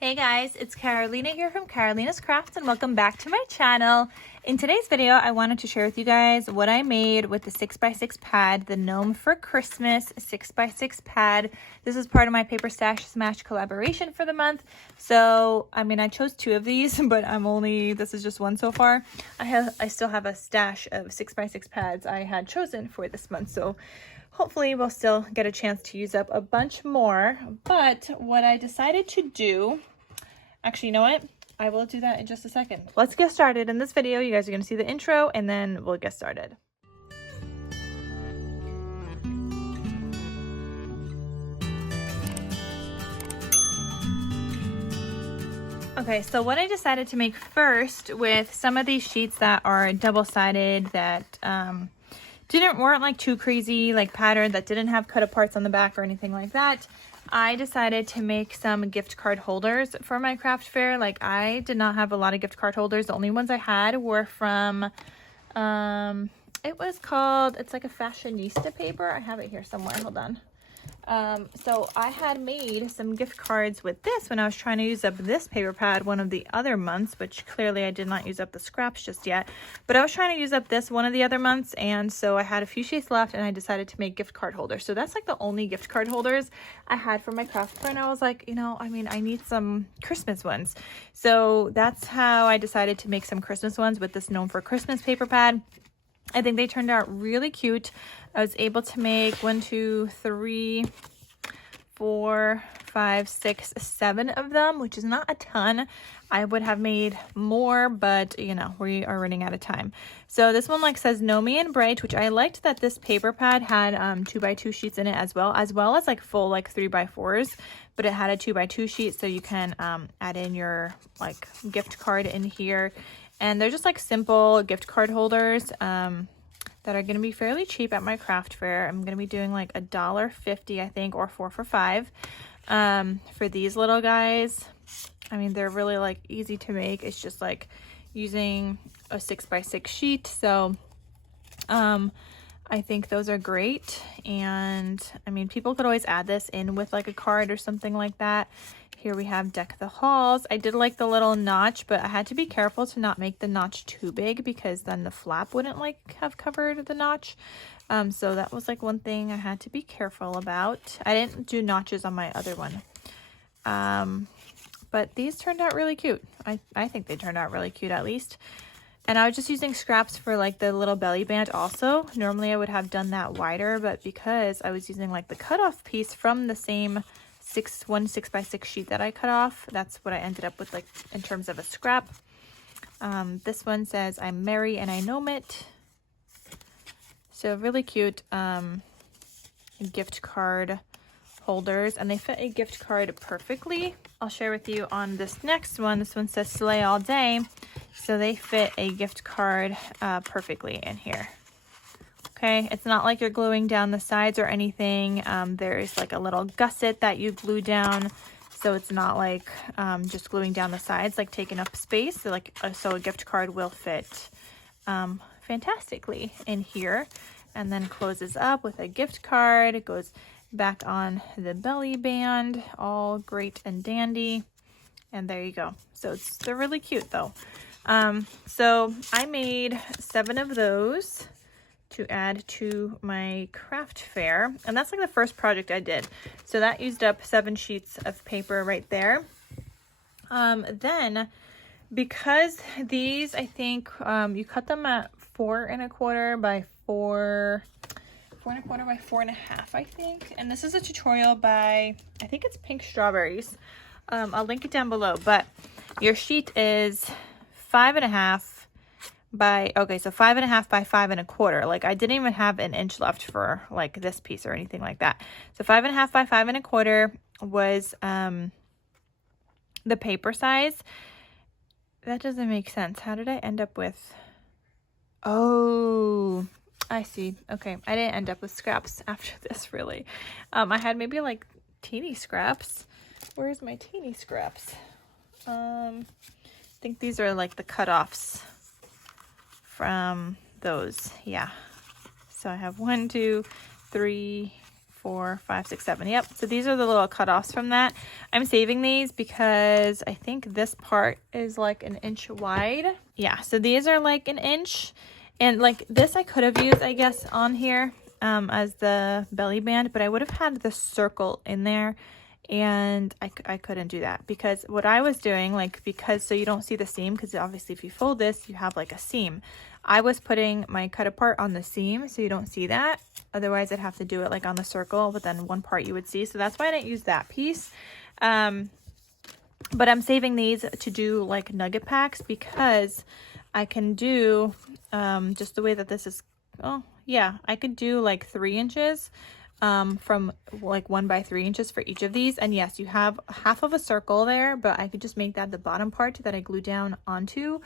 Hey guys, it's Carolina here from KarolinasKrafts and welcome back to my channel. In today's video, I wanted to share with you guys what I made with the 6x6 pad, the Gnome for Christmas 6x6 pad. This is part of my Paper Stash Smash collaboration for the month. So, I chose two of these, but this is just one so far. I still have a stash of 6x6 pads I had chosen for this month. So hopefully we'll still get a chance to use up a bunch more. But what I decided to do, actually, you know what? I will do that in just a second. Let's get started. In this video, you guys are going to see the intro and then we'll get started. Okay, so what I decided to make first with some of these sheets that are double-sided that weren't like too crazy like pattern, that didn't have cut aparts on the back or anything like that, I decided to make some gift card holders for my craft fair. Like, I did not have a lot of gift card holders. The only ones I had were from it's like a fashionista paper. I have it here somewhere, hold on. So I had made some gift cards with this when I was trying to use up this paper pad one of the other months, which clearly I did not use up the scraps just yet, but I was trying to use up this one of the other months, and so I had a few sheets left and I decided to make gift card holders. So that's like the only gift card holders I had for my craft fair, and I was like, I need some Christmas ones. So that's how I decided to make some Christmas ones with this Gnome for Christmas paper pad. I think they turned out really cute. I was able to make 1, 2, 3, 4, 5, 6, 7 of them, which is not a ton. I would have made more, but we are running out of time. So this one says Gnome and Bright, which I liked that this paper pad had 2x2 sheets in it as well as full 3x4s, but it had a 2x2 sheet, so you can add in your gift card in here. And they're just simple gift card holders that are going to be fairly cheap at my craft fair. I'm going to be doing $1.50, I think, or 4 for $5 for these little guys. They're really easy to make. It's just using a 6x6 sheet. So I think those are great. And people could always add this in with a card or something like that. Here we have Deck the Halls. I did like the little notch, but I had to be careful to not make the notch too big because then the flap wouldn't have covered the notch. So that was one thing I had to be careful about. I didn't do notches on my other one. But these turned out really cute. I think they turned out really cute, at least. And I was just using scraps for the little belly band also. Normally I would have done that wider, but because I was using the cutoff piece from the same 6x6 sheet that I cut off, that's what I ended up with in terms of a scrap. This one says I'm merry and I gnome it. So really cute gift card holders, and they fit a gift card perfectly. I'll share with you on this next one. This one says slay all day, so they fit a gift card perfectly in here. Okay, it's not like you're gluing down the sides or anything. There's a little gusset that you glue down, so it's not just gluing down the sides, taking up space. So so a gift card will fit fantastically in here, and then closes up with a gift card. It goes back on the belly band, all great and dandy, and there you go. So they're really cute though. So I made 7 of those to add to my craft fair, and that's the first project I did. So that used up 7 sheets of paper right there. Then because these, I think you cut them at 4 1/4 by 4 1/4 by 4 1/2, I think. And this is a tutorial by, I think it's Pink Strawberries. I'll link it down below, but your sheet is 5 1/2 by, okay, so 5 1/2 by 5 1/4. I didn't even have an inch left for this piece or anything like that. So 5 1/2 by 5 1/4 was the paper size. That doesn't make sense. How did I end up with, oh, I see. Okay, I didn't end up with scraps after this, really. I had maybe teeny scraps. Where's my teeny scraps? I think these are the cutoffs from those. Yeah. So I have 1, 2, 3, 4, 5, 6, 7. Yep. So these are the little cutoffs from that. I'm saving these because I think this part is like an inch wide. Yeah. So these are like an inch, and like this I could have used, I guess, on here as the belly band, but I would have had the circle in there. And I couldn't do that because what I was doing, like, because so you don't see the seam, because obviously if you fold this, you have like a seam. I was putting my cut apart on the seam so you don't see that. Otherwise I'd have to do it like on the circle, but then one part you would see. So that's why I didn't use that piece. But I'm saving these to do like nugget packs because I can do just the way that this is. Oh yeah, I could do like 3 inches. From like 1 by 3 inches for each of these. And yes, you have half of a circle there, but I could just make that the bottom part that I glue down onto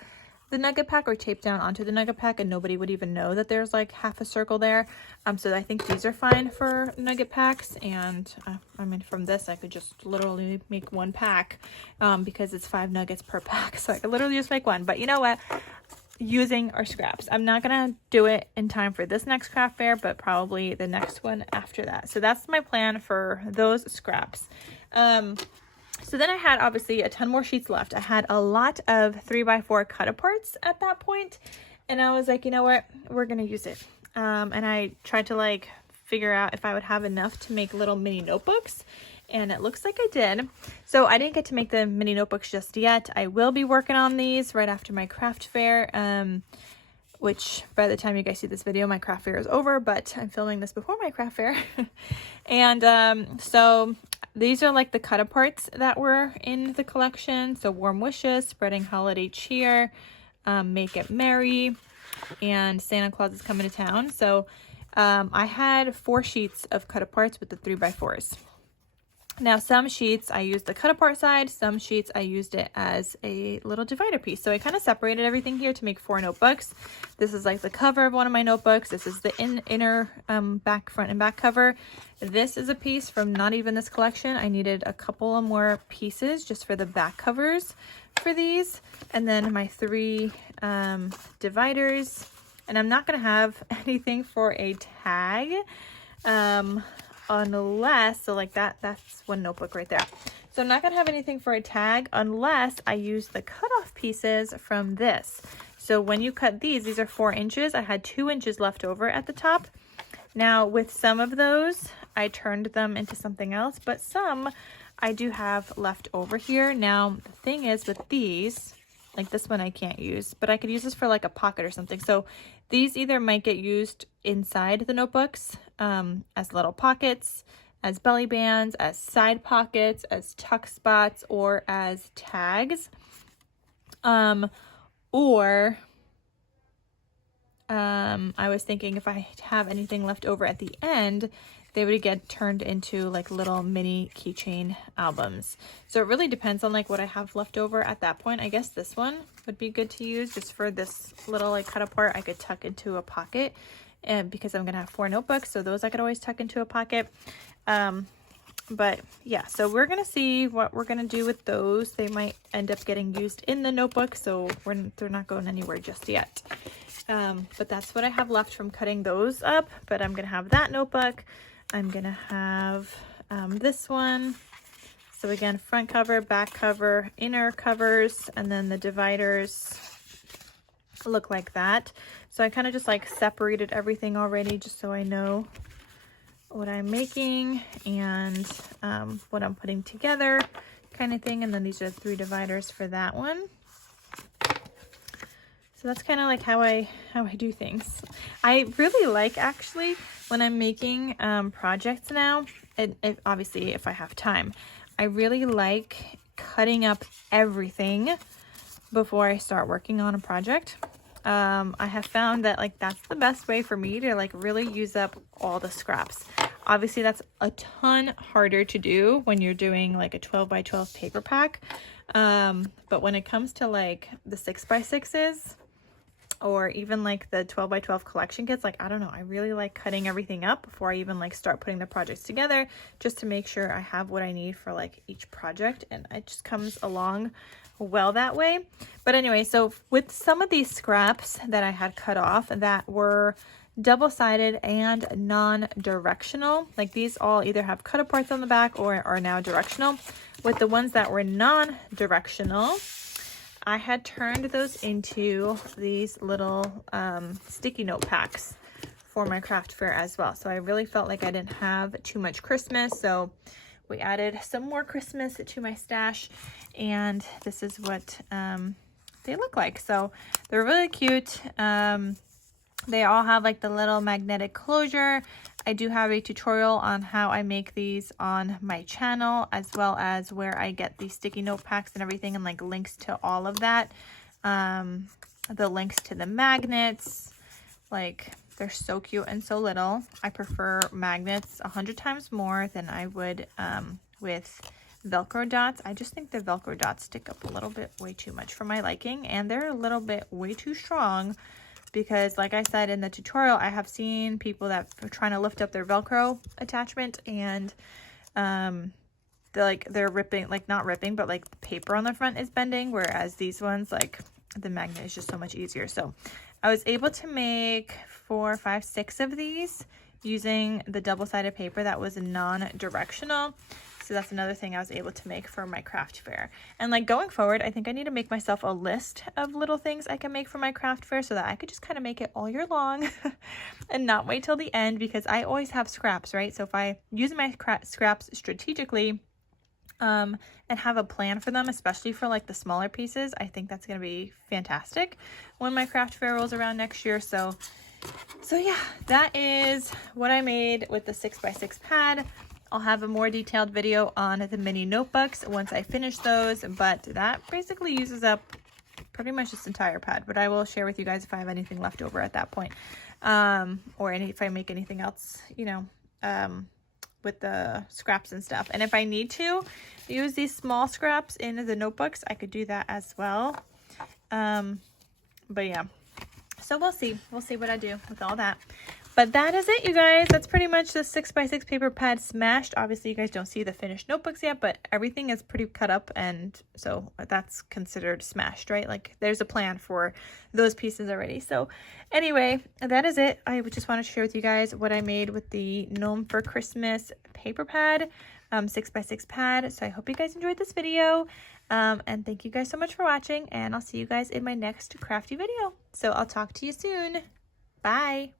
the nugget pack or tape down onto the nugget pack, and nobody would even know that there's like half a circle there. So I think these are fine for nugget packs. And I mean, from this I could just literally make 1 pack because it's 5 nuggets per pack, so I could literally just make 1. But you know what, using our scraps, I'm not gonna do it in time for this next craft fair, but probably the next one after that. So that's my plan for those scraps. So then I had obviously a ton more sheets left. I had a lot of 3x4 cut aparts at that point, and I was like, you know what, we're gonna use it. And I tried to like figure out if I would have enough to make little mini notebooks, and it looks like I did. So I didn't get to make the mini notebooks just yet. I will be working on these right after my craft fair, which by the time you guys see this video, my craft fair is over, but I'm filming this before my craft fair. And so these are like the cut aparts that were in the collection. So Warm Wishes, Spreading Holiday Cheer, Make It Merry, and Santa Claus is Coming to Town. So I had 4 sheets of cut aparts with the 3x4s. Now, some sheets I used the cut apart side, some sheets I used it as a little divider piece. So I kind of separated everything here to make 4 notebooks. This is like the cover of one of my notebooks. This is the inner back, front and back cover. This is a piece from not even this collection. I needed a couple of more pieces just for the back covers for these. And then my 3 dividers. And I'm not going to have anything for a tag. Unless, so like that's 1 notebook right there. So I'm not gonna have anything for a tag unless I use the cutoff pieces from this. So when you cut these are 4 inches. I had 2 inches left over at the top. Now with some of those, I turned them into something else, but some I do have left over here. Now the thing is with these, like this one I can't use, but I could use this for like a pocket or something. So these either might get used inside the notebooks as little pockets, as belly bands, as side pockets, as tuck spots, or as tags. Or I was thinking if I have anything left over at the end, they would get turned into like little mini keychain albums. So it really depends on like what I have left over at that point. I guess this one would be good to use just for this little like cut apart. I could tuck into a pocket, and because I'm gonna have 4 notebooks, so those I could always tuck into a pocket. But yeah, so we're gonna see what we're gonna do with those. They might end up getting used in the notebook, so they're not going anywhere just yet. But that's what I have left from cutting those up. But I'm gonna have that notebook. I'm gonna have this one. So again, front cover, back cover, inner covers, and then the dividers look like that. So I kind of just like separated everything already just so I know what I'm making and what I'm putting together kind of thing. And then these are 3 dividers for that one. So that's kind of like how I do things. I really like actually when I'm making projects now, obviously if I have time, I really like cutting up everything before I start working on a project. I have found that like that's the best way for me to like really use up all the scraps. Obviously that's a ton harder to do when you're doing like a 12 by 12 paper pack. But when it comes to like the 6x6s, or even like the 12 by 12 collection kits, like I don't know, I really like cutting everything up before I even like start putting the projects together, just to make sure I have what I need for like each project, and it just comes along well that way. But anyway, so with some of these scraps that I had cut off that were double-sided and non-directional. Like these all either have cut aparts on the back or are now directional. With the ones that were non-directional, I had turned those into these little sticky note packs for my craft fair as well. So I really felt like I didn't have too much Christmas, so we added some more Christmas to my stash, and this is what they look like. So they're really cute. They all have like the little magnetic closure. I do have a tutorial on how I make these on my channel, as well as where I get the sticky note packs and everything, and like links to all of that. The links to the magnets, like they're so cute and so little. I prefer magnets 100 times more than I would with Velcro dots. I just think the Velcro dots stick up a little bit way too much for my liking, and they're a little bit way too strong. Because like I said in the tutorial, I have seen people that are trying to lift up their Velcro attachment, and they're ripping, like not ripping, but like the paper on the front is bending, whereas these ones, like the magnet is just so much easier. So I was able to make 4, 5, 6 of these using the double-sided paper that was non-directional. So that's another thing I was able to make for my craft fair. And like going forward, I think I need to make myself a list of little things I can make for my craft fair so that I could just kind of make it all year long and not wait till the end, because I always have scraps, right? So if I use my scraps strategically and have a plan for them, especially for like the smaller pieces, I think that's going to be fantastic when my craft fair rolls around next year. So yeah, that is what I made with the 6x6 pad. I'll have a more detailed video on the mini notebooks once I finish those, but that basically uses up pretty much this entire pad. But I will share with you guys if I have anything left over at that point, or if I make anything else, you know, with the scraps and stuff. And if I need to use these small scraps in the notebooks, I could do that as well. But yeah, so we'll see what I do with all that. But that is it, you guys. That's pretty much the 6x6 paper pad smashed. Obviously, you guys don't see the finished notebooks yet, but everything is pretty cut up, and so that's considered smashed, right? Like, there's a plan for those pieces already. So anyway, that is it. I just want to share with you guys what I made with the Gnome for Christmas paper pad, 6x6 pad. So I hope you guys enjoyed this video, and thank you guys so much for watching, and I'll see you guys in my next crafty video. So I'll talk to you soon. Bye.